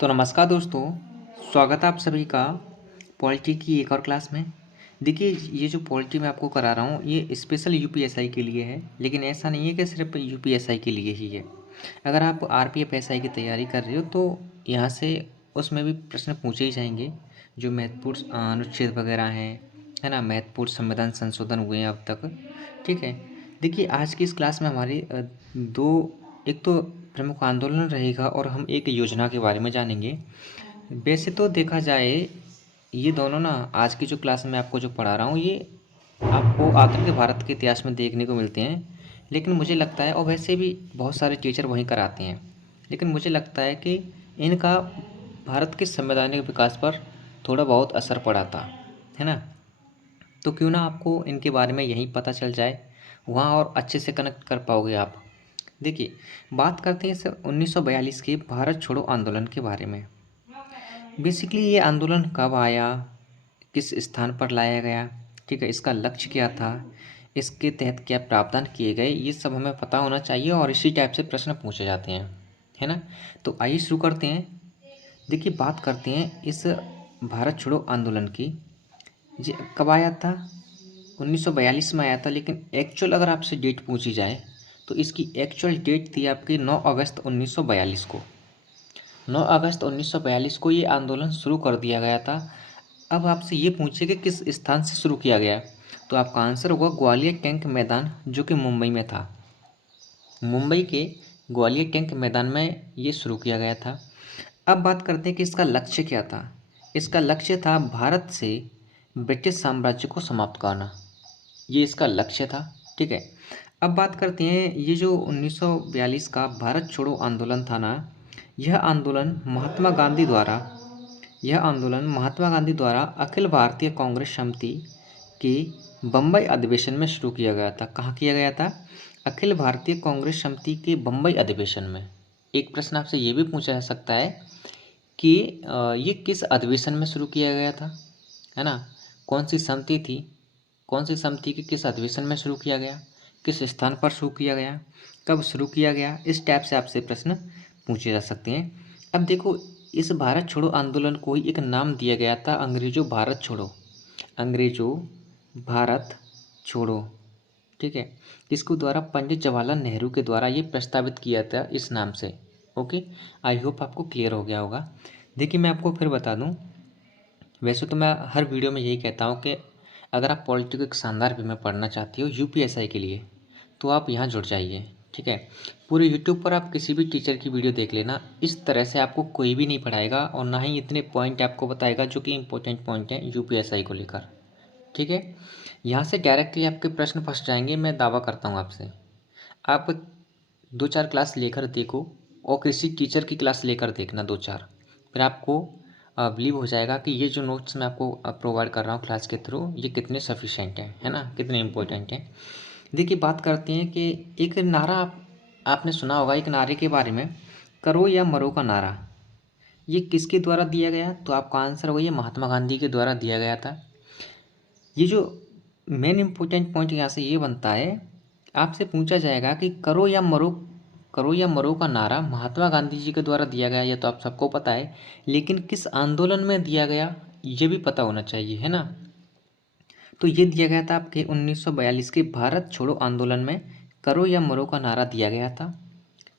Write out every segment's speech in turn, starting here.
तो नमस्कार दोस्तों, स्वागत है आप सभी का पॉलिटी की एक और क्लास में। देखिए, ये जो पॉलिटी मैं आपको करा रहा हूँ ये स्पेशल यूपीएसआई के लिए है, लेकिन ऐसा नहीं है कि सिर्फ यूपीएसआई के लिए ही है। अगर आप आरपीएफ एसआई की तैयारी कर रहे हो तो यहाँ से उसमें भी प्रश्न पूछे ही जाएंगे। जो महत्वपूर्ण अनुच्छेद वगैरह हैं, है ना, महत्वपूर्ण संविधान संशोधन हुए हैं अब तक। ठीक है। देखिए, आज की इस क्लास में हमारी दो, एक तो प्रमुख आंदोलन रहेगा और हम एक योजना के बारे में जानेंगे। वैसे तो देखा जाए, ये दोनों ना, आज की जो क्लास में आपको जो पढ़ा रहा हूँ ये आपको आधुनिक भारत के इतिहास में देखने को मिलते हैं। लेकिन मुझे लगता है, और वैसे भी बहुत सारे टीचर वहीं कराते हैं, लेकिन मुझे लगता है कि इनका भारत के संवैधानिक विकास पर थोड़ा बहुत असर पड़ा था, है ना। तो क्यों ना आपको इनके बारे में यहीं पता चल जाए, वहाँ और अच्छे से कनेक्ट कर पाओगे आप। देखिए, बात करते हैं सर 1942 के भारत छोड़ो आंदोलन के बारे में। बेसिकली ये आंदोलन कब आया, किस स्थान पर लाया गया, ठीक है, इसका लक्ष्य क्या था, इसके तहत क्या प्रावधान किए गए, ये सब हमें पता होना चाहिए और इसी टाइप से प्रश्न पूछे जाते हैं, है ना। तो आइए शुरू करते हैं। देखिए, बात करते हैं इस भारत छोड़ो आंदोलन की। जी, कब आया था? 1942 में आया था, लेकिन एक्चुअल अगर आपसे डेट पूछी जाए तो इसकी एक्चुअल डेट थी आपकी 9 अगस्त 1942 को। 9 अगस्त 1942 को ये आंदोलन शुरू कर दिया गया था। अब आपसे ये पूछे कि किस स्थान से शुरू किया गया, तो आपका आंसर होगा ग्वालियर टैंक मैदान, जो कि मुंबई में था। मुंबई के ग्वालियर टैंक मैदान में ये शुरू किया गया था। अब बात करते हैं कि इसका लक्ष्य क्या था। इसका लक्ष्य था भारत से ब्रिटिश साम्राज्य को समाप्त करना, ये इसका लक्ष्य था। ठीक है। अब बात करते हैं, ये जो 1942 का भारत छोड़ो आंदोलन था ना, यह आंदोलन महात्मा गांधी द्वारा यह आंदोलन महात्मा गांधी द्वारा अखिल भारतीय कांग्रेस समिति के बम्बई अधिवेशन में शुरू किया गया था। कहाँ किया गया था? अखिल भारतीय कांग्रेस समिति के बम्बई अधिवेशन में। एक प्रश्न आपसे ये भी पूछा जा सकता है कि ये किस अधिवेशन में शुरू किया गया था, है ना। कौन सी समिति थी, कौन सी समिति के किस अधिवेशन में शुरू किया गया, किस स्थान पर शुरू किया गया, कब शुरू किया गया, इस टाइप से आपसे प्रश्न पूछे जा सकते हैं। अब देखो, इस भारत छोड़ो आंदोलन को ही एक नाम दिया गया था, अंग्रेजों भारत छोड़ो, अंग्रेजों भारत छोड़ो। ठीक है। इसको द्वारा पंडित जवाहरलाल नेहरू के द्वारा ये प्रस्तावित किया था इस नाम से। ओके, आई होप आपको क्लियर हो गया होगा। देखिए, मैं आपको फिर बता दूं, वैसे तो मैं हर वीडियो में यही कहता हूँ कि अगर आप पॉलिटी को एक शानदार वे में पढ़ना चाहती हो यूपीएसआई के लिए, तो आप यहाँ जुड़ जाइए। ठीक है। पूरे यूट्यूब पर आप किसी भी टीचर की वीडियो देख लेना, इस तरह से आपको कोई भी नहीं पढ़ाएगा और ना ही इतने पॉइंट आपको बताएगा जो कि इंपॉर्टेंट पॉइंट हैं यूपीएसआई को लेकर। ठीक है। यहाँ से डायरेक्टली आपके प्रश्न फंस जाएंगे, मैं दावा करता हूँ आपसे। आप 2-4 क्लास लेकर देखो और किसी टीचर की क्लास लेकर देखना 2-4, फिर आपको बिलीव हो जाएगा कि ये जो नोट्स मैं आपको प्रोवाइड कर रहा हूँ क्लास के थ्रू, ये कितने सफिशेंट हैं, है ना, कितने इंपॉर्टेंट हैं। देखिए, बात करते हैं कि एक नारा आपने सुना होगा एक नारे के बारे में, करो या मरो का नारा। ये किसके द्वारा दिया गया? तो आपका आंसर होगा ये महात्मा गांधी के द्वारा दिया गया था। ये जो मेन इम्पोर्टेंट पॉइंट यहाँ से ये बनता है, आपसे पूछा जाएगा कि करो या मरो का नारा महात्मा गांधी जी के द्वारा दिया गया, ये तो आप सबको पता है, लेकिन किस आंदोलन में दिया गया ये भी पता होना चाहिए, है ना। तो ये दिया गया था आपके 1942 के भारत छोड़ो आंदोलन में करो या मरो का नारा दिया गया था।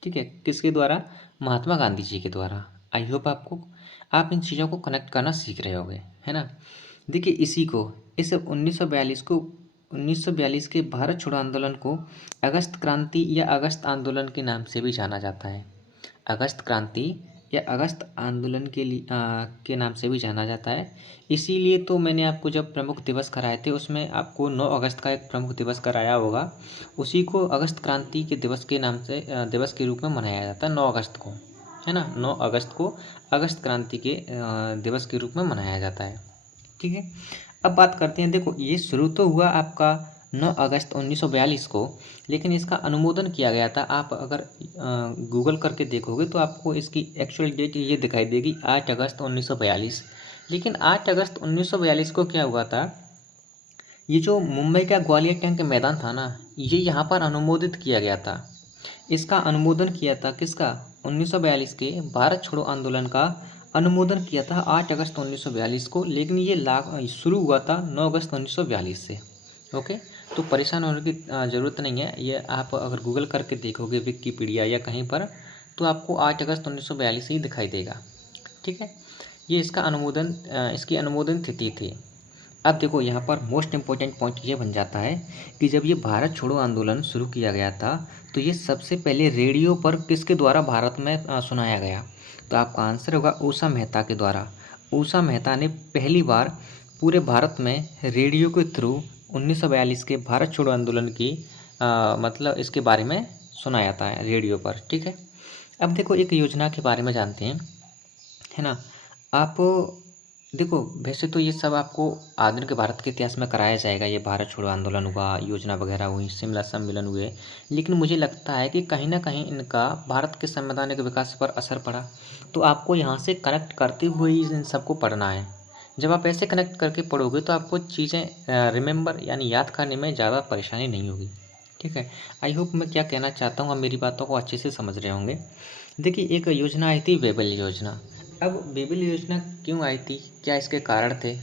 ठीक है। किसके द्वारा? महात्मा गांधी जी के द्वारा। आई होप आप इन चीज़ों को कनेक्ट करना सीख रहे होगे, है ना। देखिए, इस 1942 के भारत छोड़ो आंदोलन को अगस्त क्रांति या अगस्त आंदोलन के नाम से भी जाना जाता है। अगस्त क्रांति या अगस्त आंदोलन के नाम से भी जाना जाता है। इसीलिए तो मैंने आपको जब प्रमुख दिवस कराए थे उसमें आपको 9 अगस्त का एक प्रमुख दिवस कराया होगा, उसी को अगस्त क्रांति के दिवस के नाम से दिवस के रूप में मनाया जाता है 9 अगस्त को, है ना। 9 अगस्त को अगस्त क्रांति के दिवस के रूप में मनाया जाता है। ठीक है। अब बात करते हैं, देखो, ये शुरू तो हुआ आपका 9 अगस्त 1942 को, लेकिन इसका अनुमोदन किया गया था। आप अगर गूगल करके देखोगे तो आपको इसकी एक्चुअल डेट ये दिखाई देगी 8 अगस्त 1942। लेकिन 8 अगस्त 1942 को क्या हुआ था, ये जो मुंबई का ग्वालियर टैंक मैदान था ना, ये यहाँ पर अनुमोदित किया गया था। इसका अनुमोदन किया था किसका? 1942 के भारत छोड़ो आंदोलन का अनुमोदन किया था 8 अगस्त 1942 को, लेकिन ये शुरू हुआ था 9 अगस्त 1942 से। ओके, तो परेशान होने की ज़रूरत नहीं है। ये आप अगर गूगल करके देखोगे विकिपीडिया या कहीं पर, तो आपको 8 अगस्त 1942 ही दिखाई देगा। ठीक है, ये इसकी अनुमोदन तिथि थी। अब देखो यहाँ पर मोस्ट इम्पोर्टेंट पॉइंट ये बन जाता है कि जब ये भारत छोड़ो आंदोलन शुरू किया गया था, तो ये सबसे पहले रेडियो पर किसके द्वारा भारत में सुनाया गया? तो आपका आंसर होगा उषा मेहता के द्वारा। उषा मेहता ने पहली बार पूरे भारत में रेडियो के थ्रू 1942 के भारत छोड़ो आंदोलन की मतलब इसके बारे में सुनाया था रेडियो पर। ठीक है, अब देखो एक योजना के बारे में जानते हैं, है ना। आप देखो, वैसे तो ये सब आपको आधुनिक भारत के इतिहास में कराया जाएगा, ये भारत छोड़ो आंदोलन हुआ, योजना वगैरह हुई, शिमला सम्मेलन हुए, लेकिन मुझे लगता है कि कहीं ना कहीं इनका भारत के संवैधानिक विकास पर असर पड़ा। तो आपको यहाँ से कनेक्ट करते हुए ही इन सबको पढ़ना है। जब आप ऐसे कनेक्ट करके पढ़ोगे तो आपको चीज़ें रिमेंबर यानी याद करने में ज़्यादा परेशानी नहीं होगी। ठीक है, आई होप मैं क्या कहना चाहता हूँ आप मेरी बातों को अच्छे से समझ रहे होंगे। देखिए, एक योजना आई थी वेबल योजना। अब वेबल योजना क्यों आई थी, क्या इसके कारण थे,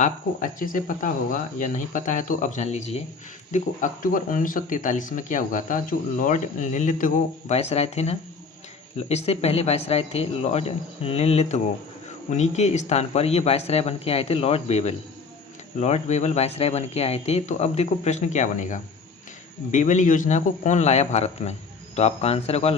आपको अच्छे से पता होगा या नहीं पता है तो अब जान लीजिए। देखो, अक्टूबर 1943 में क्या हुआ था, जो लॉर्ड लिनलिथगो वायसराय थे ना, इससे पहले वायसराय थे लॉर्ड लिनलिथगो, उन्हीं के स्थान पर ये वायसराय बन के आए थे लॉर्ड बेबल वायसराय बन के आए थे। तो अब देखो प्रश्न क्या बनेगा, बेबल योजना को कौन लाया भारत में? तो आपका आंसर होगा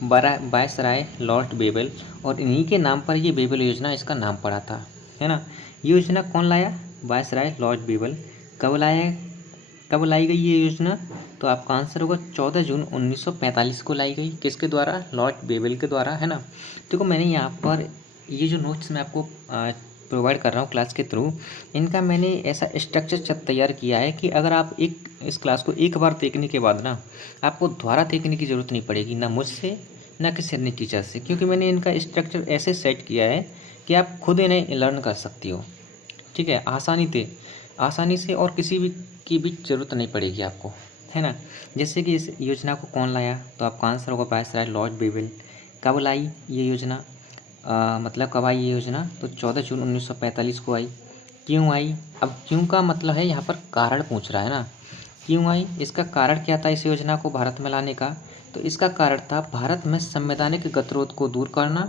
वायसराय लॉर्ड बेबल, और इन्हीं के नाम पर ये बेबल योजना इसका नाम पड़ा था, है ना। ये योजना कौन लाया? Viceroy Lord Wavell. कब लाई गई ये योजना? तो आपका आंसर होगा 14 जून 1945 को लाई गई। किसके द्वारा? लॉर्ड बेबल के द्वारा, है ना। देखो, मैंने यहाँ पर ये जो नोट्स मैं आपको प्रोवाइड कर रहा हूँ क्लास के थ्रू, इनका मैंने ऐसा स्ट्रक्चर तैयार किया है कि अगर आप इस क्लास को एक बार देखने के बाद ना, आपको दोबारा देखने की ज़रूरत नहीं पड़ेगी, ना मुझसे ना किसी अन्य टीचर से, क्योंकि मैंने इनका स्ट्रक्चर ऐसे सेट किया है कि आप खुद इन्हें लर्न कर सकती हो। ठीक है, आसानी से और किसी भी की भी ज़रूरत नहीं पड़ेगी आपको, है ना। जैसे कि इस योजना को कौन लाया? तो आपका आंसर होगा वायसराय लॉर्ड बेबल। कब लाई ये योजना? मतलब कब आई ये योजना? तो 14 जून 1945 को आई। क्यों आई? अब क्यों का मतलब है यहाँ पर कारण पूछ रहा है ना, क्यों आई? इसका कारण क्या था इस योजना को भारत में लाने का? तो इसका कारण था भारत में संवैधानिक गतिरोध को दूर करना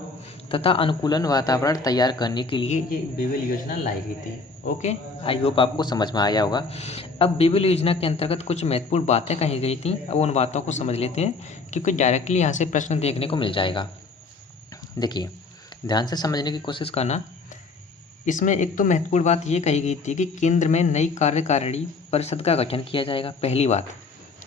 तथा अनुकूलन वातावरण तैयार करने के लिए ये बेबल योजना लाई गई थी। ओके, आई होप आपको समझ में आया होगा। अब बेबल योजना के अंतर्गत कुछ महत्वपूर्ण बातें कही गई थी, अब उन बातों को समझ लेते हैं, क्योंकि डायरेक्टली यहाँ से प्रश्न देखने को मिल जाएगा। देखिए, ध्यान से समझने की कोशिश करना। इसमें एक तो महत्वपूर्ण बात ये कही गई थी कि केंद्र में नई कार्यकारिणी परिषद का गठन किया जाएगा। पहली बात,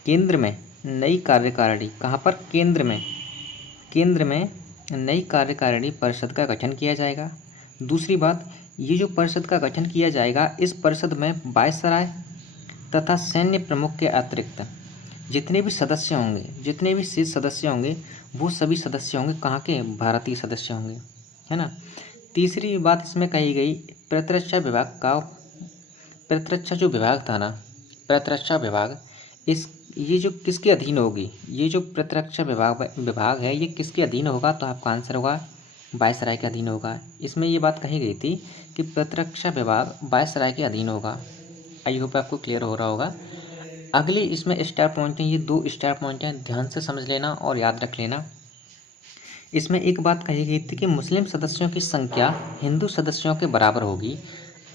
केंद्र में नई कार्यकारिणी, कहाँ पर? केंद्र में नई कार्यकारिणी परिषद का गठन किया जाएगा। दूसरी बात, ये जो परिषद का गठन किया जाएगा, इस परिषद में वायसराय तथा सैन्य प्रमुख के अतिरिक्त जितने भी शीर्ष सदस्य होंगे, वो सभी सदस्य होंगे कहाँ के? भारतीय सदस्य होंगे, है ना। तीसरी बात इसमें कही गई, प्रतिरक्षा जो विभाग था ना, प्रतिरक्षा विभाग, ये जो किसके अधीन होगी? ये जो प्रतिरक्षा विभाग है, ये किसके अधीन होगा? तो आपका आंसर होगा वायसराय के अधीन होगा। इसमें ये बात कही गई थी कि प्रतिरक्षा विभाग वायसराय के अधीन होगा। आई होप आपको क्लियर हो रहा होगा। अगले इसमें स्टार पॉइंट हैं, ये 2 स्टार पॉइंट हैं, ध्यान से समझ लेना और याद रख लेना। इसमें एक बात कही गई थी कि मुस्लिम सदस्यों की संख्या हिंदू सदस्यों के बराबर होगी।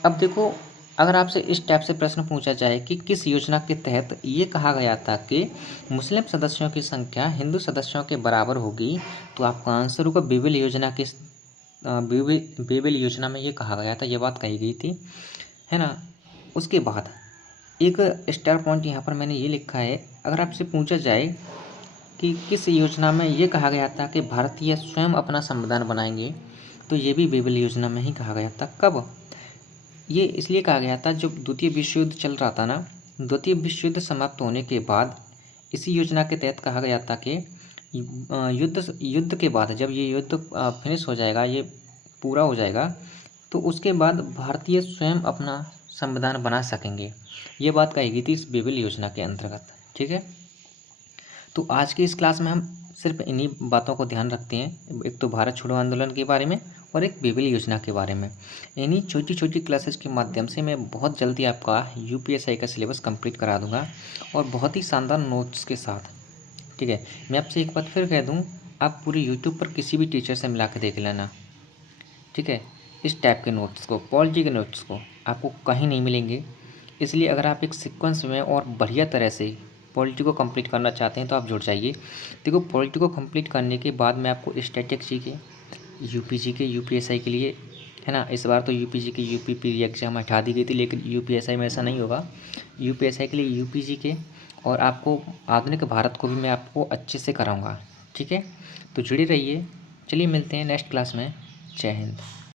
अब देखो, अगर आपसे इस टाइप से प्रश्न पूछा जाए कि किस योजना के तहत ये कहा गया था कि मुस्लिम सदस्यों की संख्या हिंदू सदस्यों के बराबर होगी, तो आपका आंसर होगा बेबल योजना के बेबल योजना में ये कहा गया था, ये बात कही गई थी, है ना। उसके बाद एक स्टार पॉइंट यहाँ पर मैंने ये लिखा है, अगर आपसे पूछा जाए कि किस योजना में ये कहा गया था कि भारतीय स्वयं अपना संविधान बनाएंगे, तो ये भी बेबल योजना में ही कहा गया था। कब? ये इसलिए कहा गया था जब द्वितीय विश्व युद्ध चल रहा था ना, द्वितीय विश्व युद्ध समाप्त होने के बाद इसी योजना के तहत कहा गया था कि युद्ध के बाद जब ये युद्ध फिनिश हो जाएगा, ये पूरा हो जाएगा, तो उसके बाद भारतीय स्वयं अपना संविधान बना सकेंगे। ये बात कही गई थी इस बेबल योजना के अंतर्गत। ठीक है, तो आज की इस क्लास में हम सिर्फ इन्हीं बातों को ध्यान रखते हैं, एक तो भारत छोड़ो आंदोलन के बारे में और एक बेबिल योजना के बारे में। इन्हीं छोटी छोटी क्लासेस के माध्यम से मैं बहुत जल्दी आपका यूपीएसआई का सिलेबस कंप्लीट करा दूंगा और बहुत ही शानदार नोट्स के साथ। ठीक है, मैं आपसे एक बात फिर कह दूं, आप पूरे यूट्यूब पर किसी भी टीचर से मिला के देख लेना। ठीक है, इस टाइप के नोट्स को, पॉलिटी के नोट्स को आपको कहीं नहीं मिलेंगे। इसलिए अगर आप एक सीक्वेंस में और बढ़िया तरह से पॉलिटी को कंप्लीट करना चाहते हैं तो आप जुड़ जाइए। देखो, पॉलिटी को कंप्लीट करने के बाद मैं आपको स्टैटिक्स जी के, यूपीजी के, यूपीएसआई के लिए, है ना, इस बार तो यूपीजी की यूपीपी एग्जाम हटा दी गई थी, लेकिन यूपीएसआई में ऐसा नहीं होगा। यूपीएसआई के लिए यूपीजी के और आपको आधुनिक भारत को भी मैं आपको अच्छे से कराऊंगा। ठीक है, तो जुड़े रहिए। चलिए मिलते हैं नेक्स्ट क्लास में। जय हिंद।